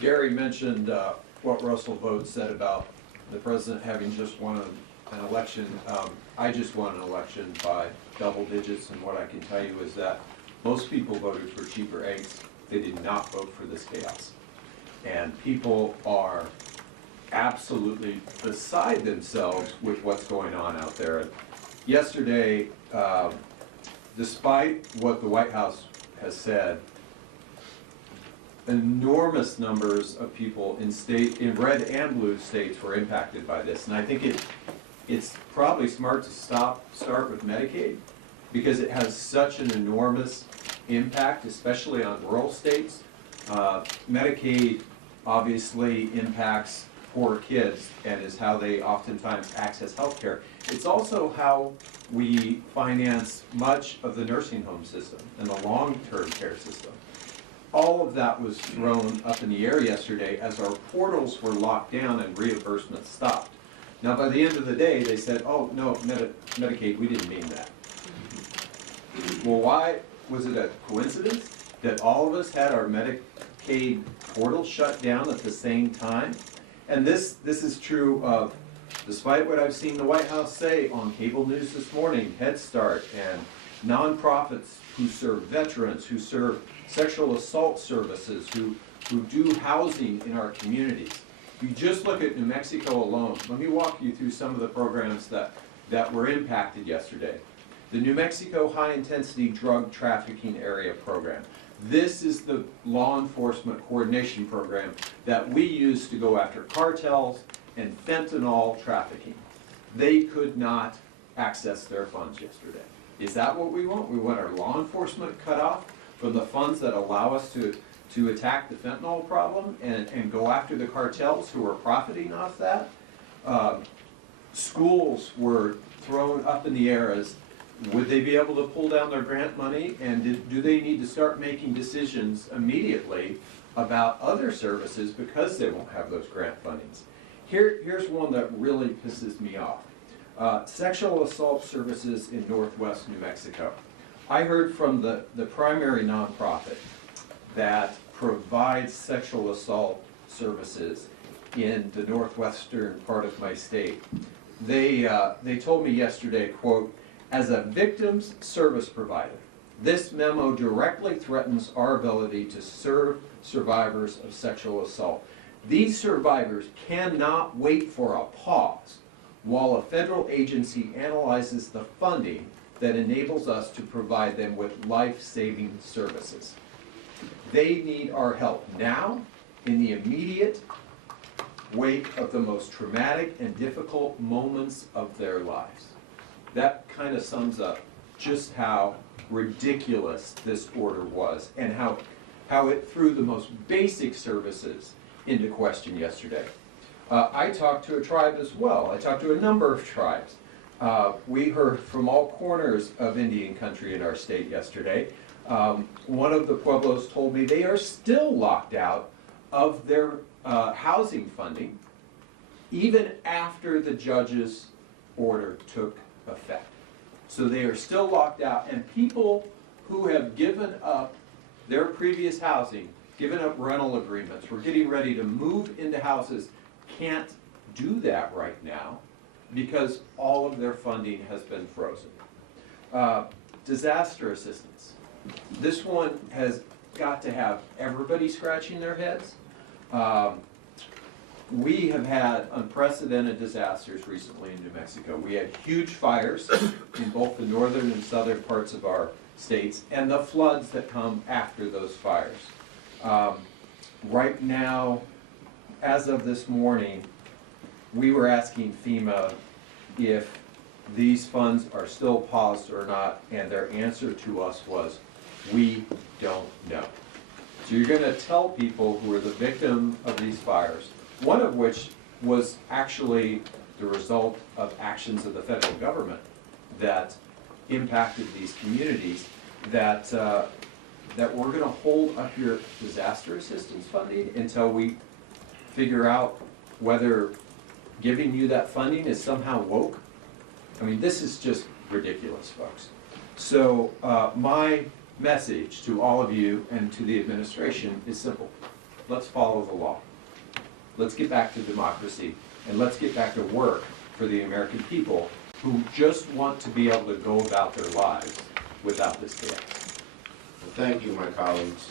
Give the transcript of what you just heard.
Gary mentioned what Russell Vought said about the president having just won an election. I just won an election by double digits, and what I can tell you is that most people voted for cheaper eggs. They did not vote for this chaos. And people are absolutely beside themselves with what's going on out there. Yesterday, despite what the White House has said, enormous numbers of people in red and blue states were impacted by this. And I think it's probably smart to start with Medicaid, because it has such an enormous impact, especially on rural states. Medicaid obviously impacts poor kids and is how they oftentimes access health care. It's also how we finance much of the nursing home system and the long-term care system. All of that was thrown up in the air yesterday as our portals were locked down and reimbursement stopped. Now, by the end of the day, they said, oh, no, Medicaid, we didn't mean that. Well, why? Was it a coincidence that all of us had our Medicaid portal shut down at the same time? And this is true of, despite what I've seen the White House say on cable news this morning, Head Start and nonprofits who serve veterans, who serve sexual assault services, who do housing in our communities. If you just look at New Mexico alone, let me walk you through some of the programs that were impacted yesterday. The New Mexico High Intensity Drug Trafficking Area Program. This is the law enforcement coordination program that we use to go after cartels and fentanyl trafficking. They could not access their funds yesterday. Is that what we want? We want our law enforcement cut off from the funds that allow us to attack the fentanyl problem and go after the cartels who are profiting off that? Schools were thrown up in the air as, would they be able to pull down their grant money, and do they need to start making decisions immediately about other services because they won't have those grant fundings? Here's one that really pisses me off. Sexual assault services in Northwest New Mexico. I heard from the primary nonprofit that provides sexual assault services in the northwestern part of my state. They told me yesterday, quote, as a victims service provider, this memo directly threatens our ability to serve survivors of sexual assault. These survivors cannot wait for a pause while a federal agency analyzes the funding that enables us to provide them with life-saving services. They need our help now, in the immediate wake of the most traumatic and difficult moments of their lives. That kind of sums up just how ridiculous this order was and how it threw the most basic services into question yesterday. I talked to a tribe as well. I talked to a number of tribes. We heard from all corners of Indian country in our state yesterday. One of the Pueblos told me they are still locked out of their housing funding even after the judge's order took effect. So they are still locked out, and people who have given up their previous housing, given up rental agreements, were getting ready to move into houses, can't do that right now because all of their funding has been frozen. Disaster assistance. This one has got to have everybody scratching their heads. We have had unprecedented disasters recently in New Mexico. We had huge fires in both the northern and southern parts of our states, and the floods that come after those fires. Right now, as of this morning, we were asking FEMA if these funds are still paused or not, and their answer to us was, we don't know. So you're going to tell people who are the victim of these fires, one of which was actually the result of actions of the federal government that impacted these communities, that we're going to hold up your disaster assistance funding until we figure out whether giving you that funding is somehow woke. I mean, this is just ridiculous, folks. So my message to all of you and to the administration is simple. let's follow the law. Let's get back to democracy, and let's get back to work for the American people who just want to be able to go about their lives without this chaos. Thank you, my colleagues.